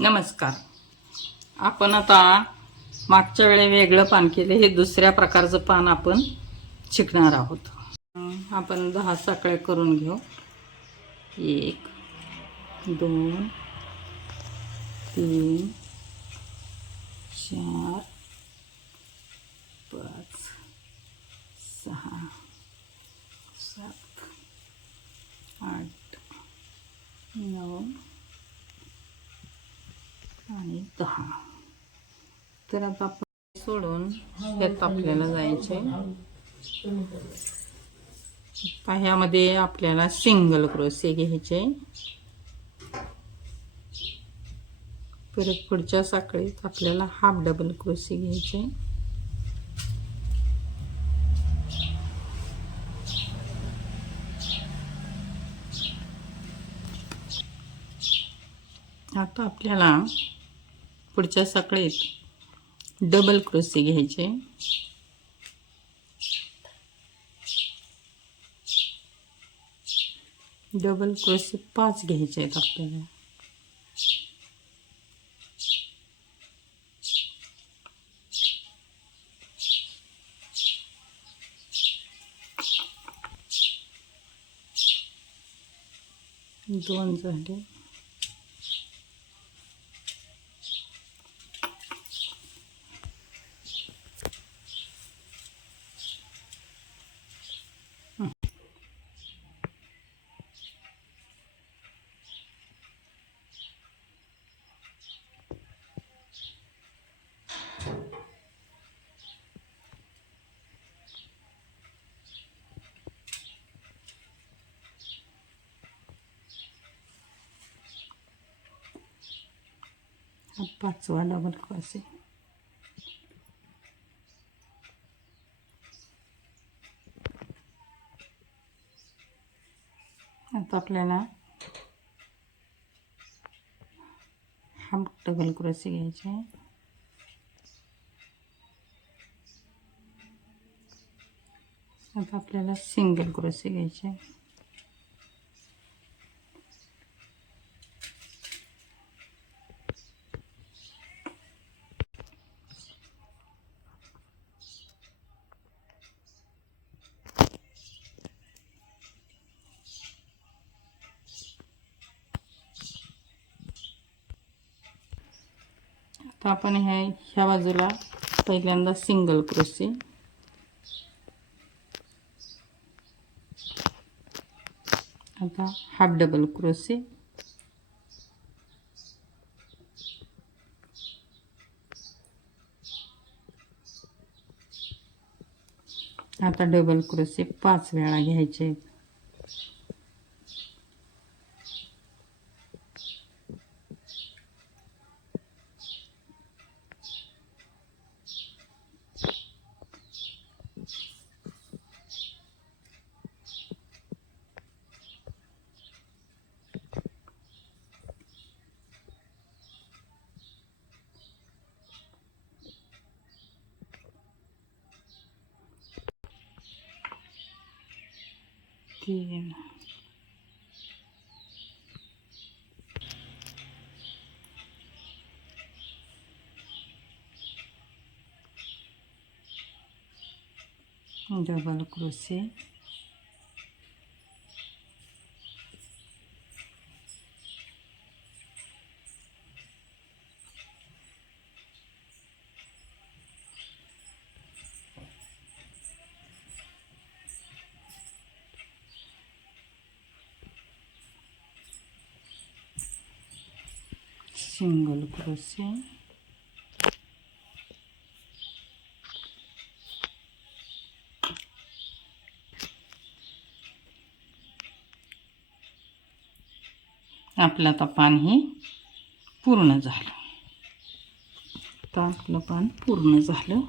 नमस्कार. आपण आता मागच्या वेळे वेगळं पान केलं. हे दुसऱ्या प्रकारचं पान आपण शिकणार आहोत. आपण दहा साखळ्या करून घेऊ. एक दोन तीन चार पाच सहा सात आठ नऊ दहा तर आता आपण सोडून ह्यात आपल्याला जायचे आता ह्यामध्ये आपल्याला सिंगल क्रोसे घ्यायचे परत पुढच्या साखळीत आपल्याला हाफ डबल क्रोसे घ्यायचे आता आपल्याला पुढच्या साखळीत डबल क्रोसे घ्यायचे. डबल क्रोसे पाच घ्यायचे आहेत आपल्याला. दोन झाले हा पाचवा डबल क्रॉस आहे आता आपल्याला हा डबल क्रॉस घ्यायचे आहे. आता आपल्याला सिंगल क्रॉस घ्यायचे आहे. आता आपण ह्या ह्या बाजूला पहिल्यांदा सिंगल क्रोशे आता हाफ डबल क्रोशे आता डबल क्रोशे पाच वेळा घ्यायचे. आहेत. तीन डबल क्रोशे सिंगल क्रोशे आपलं आता पान हे पूर्ण झालं. तर आपलं पान पूर्ण झालं.